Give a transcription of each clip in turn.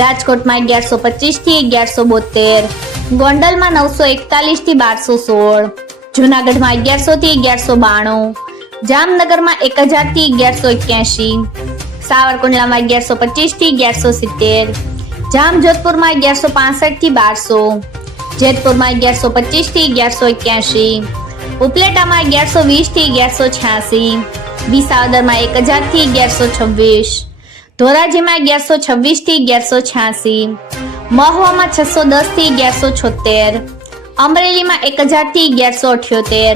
રાજકોટમાં અગિયારસો પચીસથી અગિયારસો બોતેર, ગોંડલમાં નવસો એકતાલીસથી બારસો સોળ, જુનાગઢમાં અગિયારસો થી અગિયારસો બાણું, જામનગરમાં એક હજારથી અગિયારસો એક્યાસી સાવરકુંડલામાં અગિયારસો પચીસથી અગિયારસો સિત્તેર, જામજોધપુરમાં અગિયારસો પાસઠથી બારસો, જેતપુરમાં અગિયારસો પચીસથી અગિયારસો એક્યાસી ઉપલેટામાં અગિયારસો વીસથી અગિયારસો છ્યાસી, વિસાવદરમાં એક હજારથી અગિયારસો છવ્વીસ ધોરાજીમાં અગિયારસો છવ્વીસથી અગિયારસો છ્યાસી, મહુવામાં છસો દસથી અગિયારસો છોતેર, અમરેલીમાં એક હજારથી અગિયારસો અઠ્યોતેર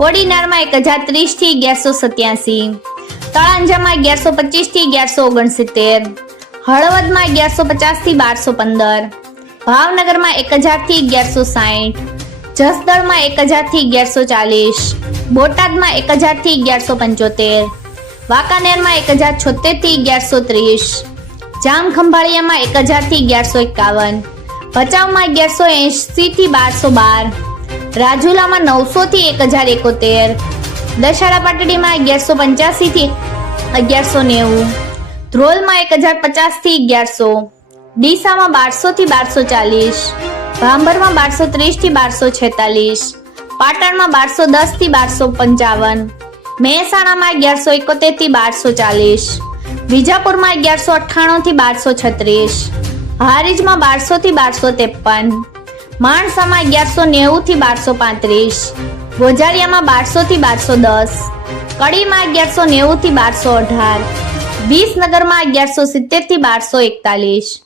કોડીનારમાં એક હજાર ત્રીસથી અગિયારસો સત્યાસી, તળાંજામાં અગિયારસો પચીસથી અગિયારસો ઓગણસિત્તેર, હળવદમાં અગિયારસો પચાસથી બારસો પંદર, ભાવનગરમાં એક હજારથી અગિયારસો સાઠ જસદણમાં એક હજારથી અગિયારસો ચાલીસ, બોટાદમાં એક હજારથી અગિયારસો પંચોતેર વાંકાનેરમાં એક હજાર છોતેરથી અગિયારસો ત્રીસ. જામ ખંભાળિયામાં એક હજારથી અગિયારસો એકાવન. ભચાઉમાં અગિયારસો એસી થી બારસો બાર. રાજુલામાં નવસો થી એક હજાર એકોતેર. દશાડા પાટડીમાં અગિયારસો પંચ્યાસી થી અગિયારસો નેવું. ધ્રોલમાં એક હજાર પચાસથી અગિયારસો. ડીસામાં બારસો થી બારસો ચાલીસ. ભાંભરમાં બારસો ત્રીસથી બારસો છેતાલીસ. પાટણમાં બારસો દસથી બારસો પંચાવન. મહેસાણામાં અગિયારસો એકોતેરથી બારસો ચાલીસ. વિજાપુરમાં અગિયારસો અઠ્ઠાણું થી બારસો છત્રીસ. હારીજમાં બારસો થી બારસો ત્રેપન. માણસામાં અગિયારસો નેવું થી બારસો પાંત્રીસ. ગોજારિયામાં બારસો થી બારસો દસ. કડીમાં અગિયારસો નેવું થી બારસો અઢાર. વિસનગરમાં અગિયારસો સિત્તેરથી બારસો એકતાલીસ.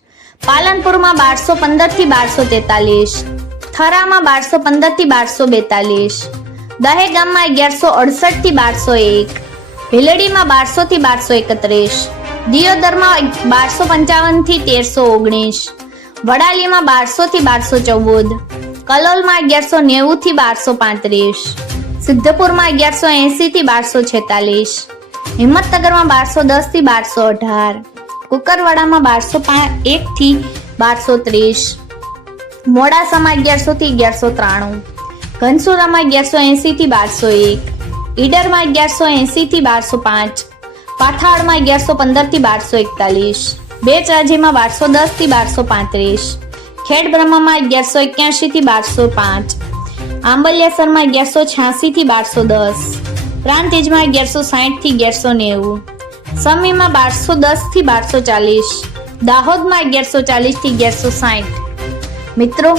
પાલનપુરમાં બારસો પંદરથી બારસો તેતાલીસ. થરામાં બારસો પંદરથી બારસો બેતાલીસ. દહેગામમાં અગિયારસો અડસઠથી બારસો એક. ભીલડીમાં બારસો થી બારસો એકત્રીસ. દિયોદરમાં બારસો પંચાવનથી તેરસો ઓગણીસ. વડાલીમાં બારસો થી બારસો ચૌદ. કલોલમાં અગિયારસો નેવું થી બારસો પાંત્રીસ. સિદ્ધપુરમાં અગિયારસો એંસી થી બારસો છેતાલીસ. હિંમતનગરમાં બારસો દસથી બારસો અઢાર. કુકરવાડામાં બારસો એક થી બારસો ત્રીસ. મોડાસામાં અગિયારસો થી અગિયારસો ત્રાણું. ઘનસુરામાં અગિયારસો એંસીથી બારસો એક, ઈડરમાં અગિયારસો એંસીથી બારસો પાંચ, પાથાળમાં અગિયારસો પંદરથી બારસો એકતાલીસ બે ચાજીમાં બારસો દસથી બારસો પાંત્રીસ, ખેડ બ્રહ્મામાં અગિયારસો એક્યાસી થી બારસો પાંચ, આંબલિયાસરમાં અગિયારસો છ્યાસી થી બારસો દસ, પ્રાંતિજમાં અગિયારસો સાહીઠથી અગિયારસો નેવું, સમીમાં બારસો દસથી બારસો ચાલીસ, દાહોદમાં અગિયારસો ચાલીસથી અગિયારસો સાહીઠ. મિત્રો